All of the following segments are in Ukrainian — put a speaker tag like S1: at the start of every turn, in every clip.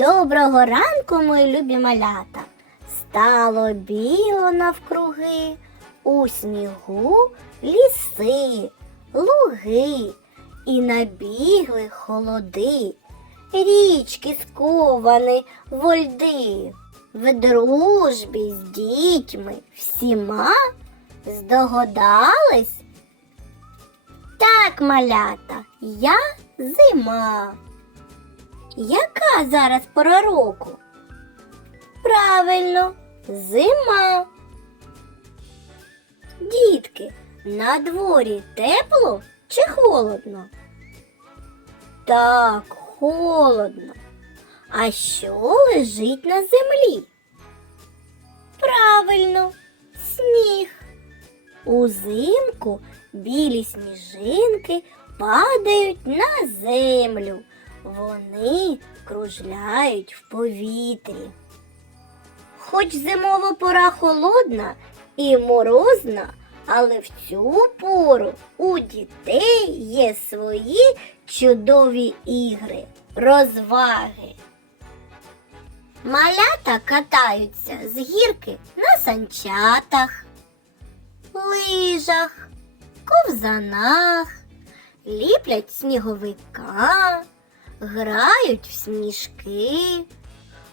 S1: Доброго ранку, мої любі малята. Стало біло навкруги, у снігу ліси, луги, і набігли холоди, річки сковані во льди. В дружбі з дітьми всіма здогадались? Так, малята, я зима. Яка зараз пора року? Правильно, зима. Дітки, на дворі тепло чи холодно? Так, холодно. А що лежить на землі? Правильно, сніг. Узимку білі сніжинки падають на землю. Вони кружляють в повітрі. Хоч зимова пора холодна і морозна, але в цю пору у дітей є свої чудові ігри, розваги. Малята катаються з гірки на санчатах, лижах, ковзанах, ліплять сніговика, грають в сніжки,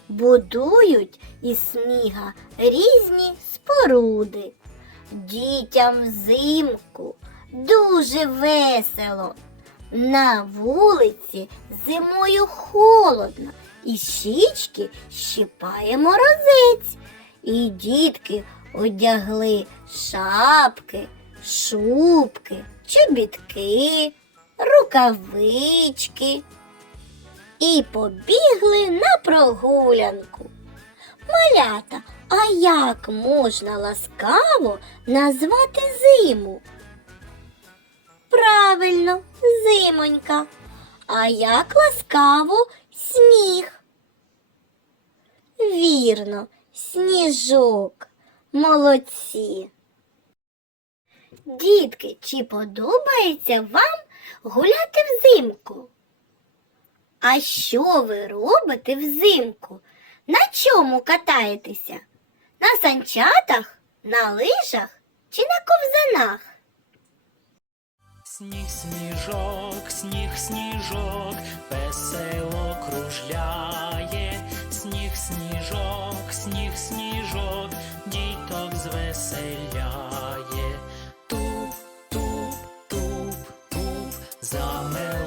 S1: будують із сніга різні споруди. Дітям взимку дуже весело. На вулиці зимою холодно, і щічки щипає морозець. І дітки одягли шапки, шубки, чобітки, рукавички і побігли на прогулянку. Малята, а як можна ласкаво назвати зиму? Правильно, зимонька. А як ласкаво сніг? Вірно, сніжок. Молодці. Дітки, чи подобається вам гуляти взимку? А що ви робите взимку? На чому катаєтеся? На санчатах, на лижах чи на ковзанах?
S2: Сніг, сніжок, сніг, сніжок, весело кружляє, сніг, сніжок, сніг, сніжок, діток звеселяє. Туп, туп, туп, туп, замело